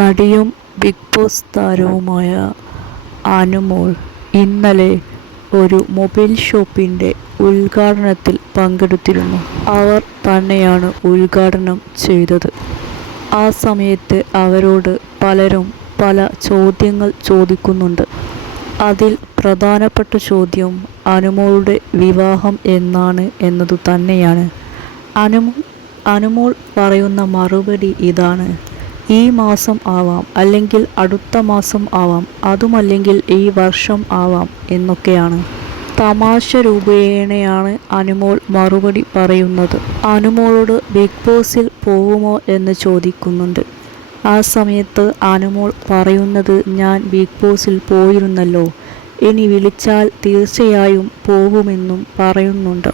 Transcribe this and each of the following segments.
നടിയും big boss താരവുമായ അനുമോൾ ഇന്നലെ ഒരു മൊബൈൽ ഷോപ്പിൻ്റെ ഉദ്ഘാടനത്തിൽ പങ്കെടുത്തിരുന്നു. അവർ തന്നെയാണ് ഉദ്ഘാടനം ചെയ്തത്. ആ സമയത്ത് അവരോട് പലരും പല ചോദ്യങ്ങൾ ചോദിക്കുന്നുണ്ട്. അതിൽ പ്രധാനപ്പെട്ട ചോദ്യം അനുമോളുടെ വിവാഹം എന്നാണ് എന്നതു തന്നെയാണ്. അനുമോൾ പറയുന്ന മറുപടി ഇതാണ്: ഈ മാസം ആവാം, അല്ലെങ്കിൽ അടുത്ത മാസം ആവാം, അതുമല്ലെങ്കിൽ ഈ വർഷം ആവാം എന്നൊക്കെയാണ്. തമാശ രൂപേണയാണ് അനുമോൾ മറുപടി പറയുന്നത്. അനുമോളോട് ബിഗ് ബോസിൽ പോകുമോ എന്ന് ചോദിക്കുന്നുണ്ട്. ആ സമയത്ത് അനുമോൾ പറയുന്നത്, ഞാൻ ബിഗ് ബോസിൽ പോയിരുന്നല്ലോ, ഇനി വിളിച്ചാൽ തീർച്ചയായും പോകുമെന്നും പറയുന്നുണ്ട്.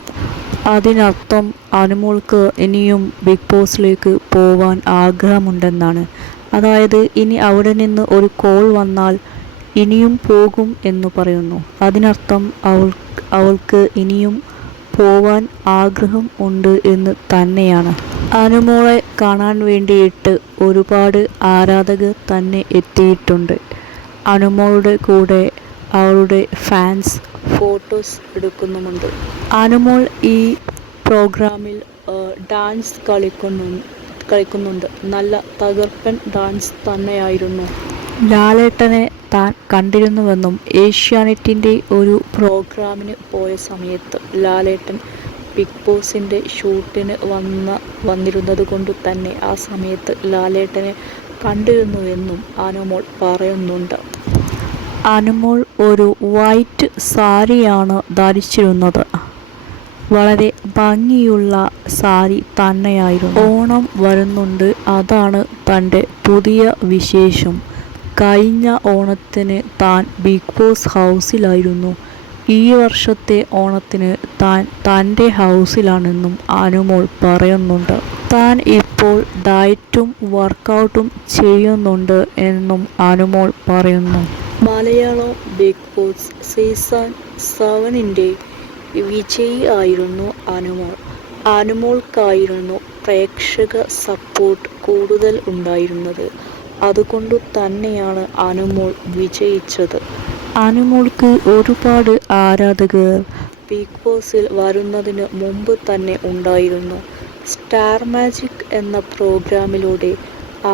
അതിനർത്ഥം അനുമോൾക്ക് ഇനിയും ബിഗ് ബോസിലേക്ക് പോവാൻ ആഗ്രഹമുണ്ടെന്നാണ്. അതായത് ഇനി അവിടെ നിന്ന് ഒരു കോൾ വന്നാൽ ഇനിയും പോകും എന്ന് പറയുന്നു. അതിനർത്ഥം അവൾക്ക് ഇനിയും പോവാൻ ആഗ്രഹം ഉണ്ട് എന്ന് തന്നെയാണ്. അനുമോളെ കാണാൻ വേണ്ടിയിട്ട് ഒരുപാട് ആരാധകർ തന്നെ എത്തിയിട്ടുണ്ട്. അനുമോളുടെ കൂടെ അവളുടെ ഫാൻസ് ഫോട്ടോസ് എടുക്കുന്നുമുണ്ട്. അനുമോൾ ഈ പ്രോഗ്രാമിൽ ഡാൻസ് കളിക്കുന്നുണ്ട്. നല്ല തകർപ്പൻ ഡാൻസ് തന്നെയായിരുന്നു. ലാലേട്ടനെ താൻ കണ്ടിരുന്നുവെന്നും ഏഷ്യാനെറ്റിൻ്റെ ഒരു പ്രോഗ്രാമിന് പോയ സമയത്ത് ലാലേട്ടൻ ബിഗ് ബോസിൻ്റെ ഷൂട്ടിന് വന്നിരുന്നത് കൊണ്ട് തന്നെ ആ സമയത്ത് ലാലേട്ടനെ കണ്ടിരുന്നുവെന്നും അനുമോൾ പറയുന്നുണ്ട്. അനുമോൾ ഒരു വൈറ്റ് സാരിയാണ് ധരിച്ചിരുന്നത്. വളരെ ഭംഗിയുള്ള സാരി തന്നെയായിരുന്നു. ഓണം വരുന്നുണ്ട്, അതാണ് തൻ്റെ പുതിയ വിശേഷം. കഴിഞ്ഞ ഓണത്തിന് താൻ ബിഗ് ബോസ് ഹൗസിലായിരുന്നു. ഈ വർഷത്തെ ഓണത്തിന് താൻ തൻ്റെ ഹൗസിലാണെന്നും അനുമോൾ പറയുന്നുണ്ട്. താൻ ഇപ്പോൾ ഡയറ്റും വർക്കൗട്ടും ചെയ്യുന്നുണ്ട് എന്നും അനുമോൾ പറയുന്നു. മലയാളം ബിഗ് ബോസ് സീസൺ 7ൻ്റെ വിജയി ആയിരുന്നു അനുമോൾ. അനുമോൾക്കായിരുന്നു പ്രേക്ഷക സപ്പോർട്ട് കൂടുതൽ ഉണ്ടായിരുന്നത്. അതുകൊണ്ടു തന്നെയാണ് അനുമോൾ വിജയിച്ചത്. അനുമോൾക്ക് ഒരുപാട് ആരാധകർ ബിഗ് ബോസിൽ വരുന്നതിന് മുമ്പ് തന്നെ ഉണ്ടായിരുന്നു. സ്റ്റാർ മാജിക് എന്ന പ്രോഗ്രാമിലൂടെ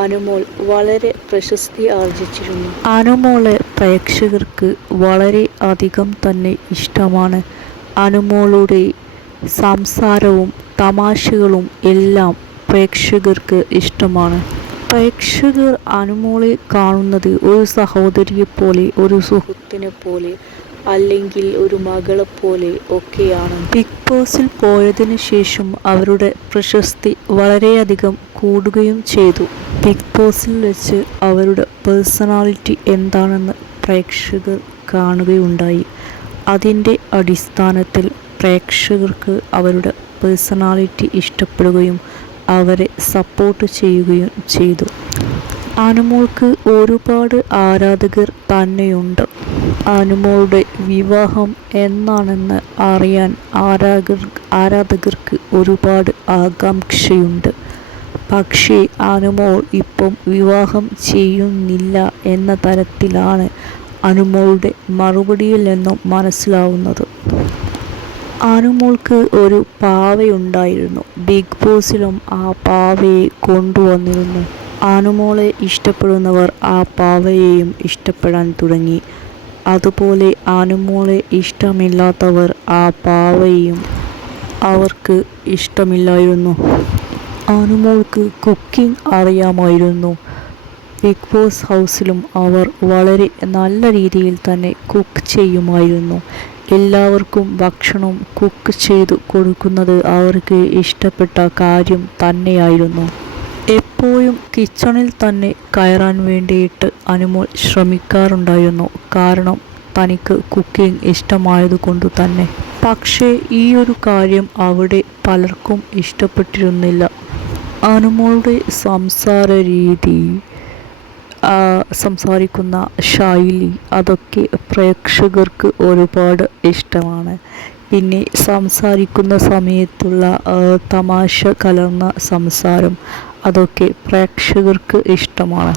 അനുമോൾ വളരെ പ്രശസ്തി ആർജിച്ചിരുന്നു. അനുമോളെ പ്രേക്ഷകർക്ക് വളരെ അധികം തന്നെ ഇഷ്ടമാണ്. അനുമോളുടെ സംസാരവും തമാശകളും എല്ലാം പ്രേക്ഷകർക്ക് ഇഷ്ടമാണ്. പ്രേക്ഷകർ അനുമോളെ കാണുന്നത് ഒരു സഹോദരിയെപ്പോലെ, ഒരു സുഹൃത്തിനെ പോലെ, അല്ലെങ്കിൽ ഒരു മകളെപ്പോലെ ഒക്കെയാണ്. ബിഗ് ബോസിൽ പോയതിനു ശേഷം അവരുടെ പ്രശസ്തി വളരെയധികം കൂടുകയും ചെയ്തു. ബിഗ് ബോസിൽ വെച്ച് അവരുടെ പേഴ്സണാലിറ്റി എന്താണെന്ന് പ്രേക്ഷകർ കാണുകയുണ്ടായി. അതിൻ്റെ അടിസ്ഥാനത്തിൽ പ്രേക്ഷകർക്ക് അവരുടെ പേഴ്സണാലിറ്റി ഇഷ്ടപ്പെടുകയും അവരെ സപ്പോർട്ട് ചെയ്യുകയും ചെയ്തു. അനുമോൾക്ക് ഒരുപാട് ആരാധകർ തന്നെയുണ്ട്. അനുമോളുടെ വിവാഹം എന്നാണെന്ന് അറിയാൻ ആരാധകർക്ക് ഒരുപാട് ആകാംക്ഷയുണ്ട്. പക്ഷേ അനുമോൾ ഇപ്പം വിവാഹം ചെയ്യുന്നില്ല എന്ന തരത്തിലാണ് അനുമോളുടെ മറുപടിയിൽ നിന്നും മനസ്സിലാവുന്നത്. അനുമോൾക്ക് ഒരു പാവയുണ്ടായിരുന്നു. ബിഗ് ബോസിലും ആ പാവയെ കൊണ്ടുവന്നിരുന്നു. അനുമോളെ ഇഷ്ടപ്പെടുന്നവർ ആ പാവയെയും ഇഷ്ടപ്പെടാൻ തുടങ്ങി. അതുപോലെ അനുമോളെ ഇഷ്ടമില്ലാത്തവർ ആ പാവയെയും അവർക്ക് ഇഷ്ടമില്ലായിരുന്നു. അനുമോൾക്ക് കുക്കിംഗ് അറിയാമായിരുന്നു. ബിഗ് ബോസ് ഹൗസിലും അവർ വളരെ നല്ല രീതിയിൽ തന്നെ കുക്ക് ചെയ്യുമായിരുന്നു. എല്ലാവർക്കും ഭക്ഷണം കുക്ക് ചെയ്തു കൊടുക്കുന്നത് അവർക്ക് ഇഷ്ടപ്പെട്ട കാര്യം തന്നെയായിരുന്നു. എപ്പോഴും കിച്ചണിൽ തന്നെ കയറാൻ വേണ്ടിയിട്ട് അനുമോൾ ശ്രമിക്കാറുണ്ടായിരുന്നു. കാരണം തനിക്ക് കുക്കിംഗ് ഇഷ്ടമായതുകൊണ്ടു തന്നെ. പക്ഷേ ഈ ഒരു കാര്യം അവിടെ പലർക്കും ഇഷ്ടപ്പെട്ടിരുന്നില്ല. അനുമോളുടെ സംസാര രീതി, സംസാരിക്കുന്ന ശൈലി, അതൊക്കെ പ്രേക്ഷകർക്ക് ഒരുപാട് ഇഷ്ടമാണ്. പിന്നെ സംസാരിക്കുന്ന സമയത്തുള്ള തമാശ കലർന്ന സംസാരം, അതൊക്കെ പ്രേക്ഷകർക്ക് ഇഷ്ടമാണ്.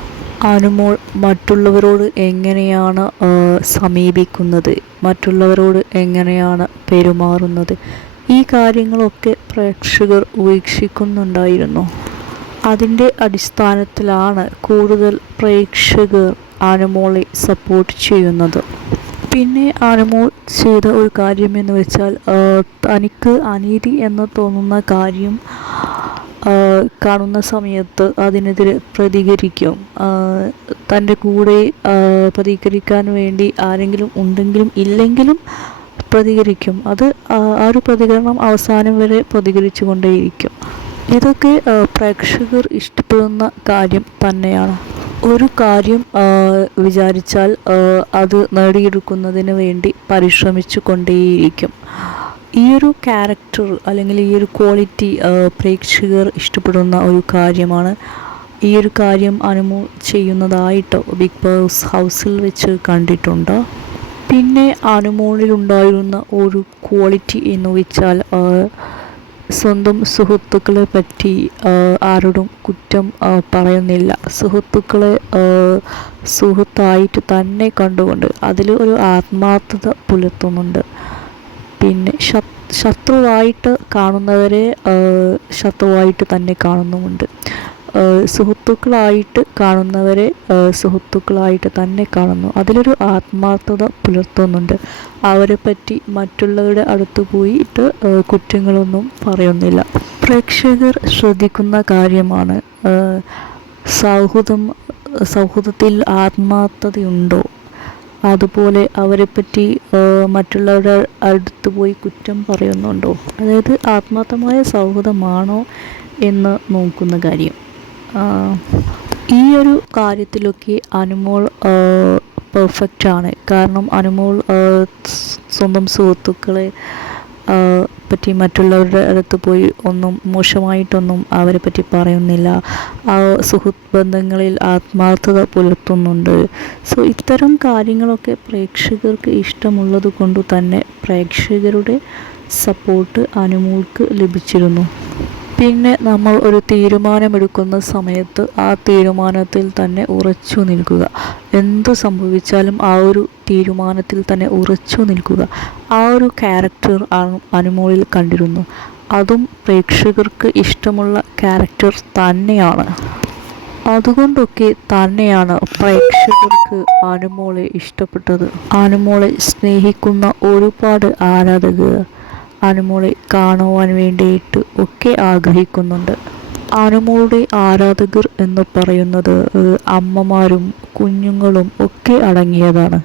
അനുമോൾ മറ്റുള്ളവരോട് എങ്ങനെയാണ് സമീപിക്കുന്നത്, മറ്റുള്ളവരോട് എങ്ങനെയാണ് പെരുമാറുന്നത്, ഈ കാര്യങ്ങളൊക്കെ പ്രേക്ഷകർ വീക്ഷിക്കുന്നുണ്ടായിരുന്നു. അതിൻ്റെ അടിസ്ഥാനത്തിലാണ് കൂടുതൽ പ്രേക്ഷകർ അനുമോളെ സപ്പോർട്ട് ചെയ്യുന്നത്. പിന്നെ അനുമോൾ ചെയ്ത ഒരു കാര്യം എന്ന് വെച്ചാൽ തനിക്ക് അനീതി എന്ന് തോന്നുന്ന കാര്യം കാണുന്ന സമയത്ത് അതിനെതിരെ പ്രതികരിക്കും. തൻ്റെ കൂടെ പ്രതികരിക്കാൻ വേണ്ടി ആരെങ്കിലും ഉണ്ടെങ്കിലും ഇല്ലെങ്കിലും പ്രതികരിക്കും. അത് ആ ഒരു പ്രതികരണം അവസാനം വരെ പ്രതികരിച്ചു കൊണ്ടേയിരിക്കും. ഇതൊക്കെ പ്രേക്ഷകർ ഇഷ്ടപ്പെടുന്ന കാര്യം തന്നെയാണ്. ഒരു കാര്യം വിചാരിച്ചാൽ അത് നേടിയെടുക്കുന്നതിന് വേണ്ടി പരിശ്രമിച്ചു കൊണ്ടേയിരിക്കും. ഈ ഒരു ക്യാരക്ടർ അല്ലെങ്കിൽ ഈ ഒരു ക്വാളിറ്റി പ്രേക്ഷകർ ഇഷ്ടപ്പെടുന്ന ഒരു കാര്യമാണ്. ഈ ഒരു കാര്യം അനുമോൾ ചെയ്യുന്നതായിട്ട് ബിഗ് ബോസ് ഹൗസിൽ വെച്ച് കണ്ടിട്ടുണ്ട്. പിന്നെ അനുമോളിലുണ്ടായിരുന്ന ഒരു ക്വാളിറ്റി എന്ന് വെച്ചാൽ സ്വന്തം സുഹൃത്തുക്കളെ പറ്റി ആരോടും കുറ്റം പറയുന്നില്ല. സുഹൃത്തുക്കളെ സുഹൃത്തായിട്ട് തന്നെ കണ്ടുകൊണ്ട് അതിൽ ഒരു ആത്മാർത്ഥത പുലർത്തുന്നുണ്ട്. പിന്നെ ശത്രുവായിട്ട് കാണുന്നവരെ ശത്രുവായിട്ട് തന്നെ കാണുന്നുമുണ്ട്. സുഹൃത്തുക്കളായിട്ട് കാണുന്നവരെ സുഹൃത്തുക്കളായിട്ട് തന്നെ കാണുന്നു. അതിലൊരു ആത്മാർത്ഥത പുലർത്തുന്നുണ്ട്. അവരെ പറ്റി മറ്റുള്ളവരുടെ അടുത്ത് പോയിട്ട് കുറ്റങ്ങളൊന്നും പറയുന്നില്ല. പ്രേക്ഷകർ ശ്രദ്ധിക്കുന്ന കാര്യമാണ് സൗഹൃദത്തിൽ ആത്മാർത്ഥതയുണ്ടോ, അതുപോലെ അവരെപ്പറ്റി മറ്റുള്ളവരുടെ അടുത്ത് പോയി കുറ്റം പറയുന്നുണ്ടോ, അതായത് ആത്മാർത്ഥമായ സൗഹൃദമാണോ എന്ന് നോക്കുന്ന കാര്യം. ഈ ഒരു കാര്യത്തിലൊക്കെ അനുമോൾ പെർഫെക്റ്റ് ആണ്. കാരണം അനുമോൾ സ്വന്തം സുഹൃത്തുക്കളെ പറ്റി മറ്റുള്ളവരുടെ അടുത്ത് പോയി ഒന്നും മോശമായിട്ടൊന്നും അവരെ പറ്റി പറയുന്നില്ല. ആ സുഹൃത്ത് ബന്ധങ്ങളിൽ ആത്മാർത്ഥത പുലർത്തുന്നുണ്ട്. സോ ഇത്തരം കാര്യങ്ങളൊക്കെ പ്രേക്ഷകർക്ക് ഇഷ്ടമുള്ളത് കൊണ്ട് തന്നെ പ്രേക്ഷകരുടെ സപ്പോർട്ട് അനുമോൾക്ക് ലഭിച്ചിരുന്നു. പിന്നെ നമ്മൾ ഒരു തീരുമാനമെടുക്കുന്ന സമയത്ത് ആ തീരുമാനത്തിൽ തന്നെ ഉറച്ചു നിൽക്കുക. എന്ത് സംഭവിച്ചാലും ആ ഒരു തീരുമാനത്തിൽ തന്നെ ഉറച്ചു നിൽക്കുക. ആ ഒരു ക്യാരക്ടർ അനുമോളിൽ കണ്ടിരുന്നു. അതും പ്രേക്ഷകർക്ക് ഇഷ്ടമുള്ള ക്യാരക്ടർ തന്നെയാണ്. അതുകൊണ്ടൊക്കെ തന്നെയാണ് പ്രേക്ഷകർക്ക് അനുമോളെ ഇഷ്ടപ്പെട്ടത്. അനുമോളെ സ്നേഹിക്കുന്ന ഒരുപാട് ആരാധകർ അനുമോളെ കാണുവാൻ വേണ്ടിയിട്ട് ഒക്കെ ആഗ്രഹിക്കുന്നുണ്ട്. അനുമോളുടെ ആരാധകർ എന്ന് പറയുന്നത് അമ്മമാരും കുഞ്ഞുങ്ങളും ഒക്കെ അടങ്ങിയതാണ്.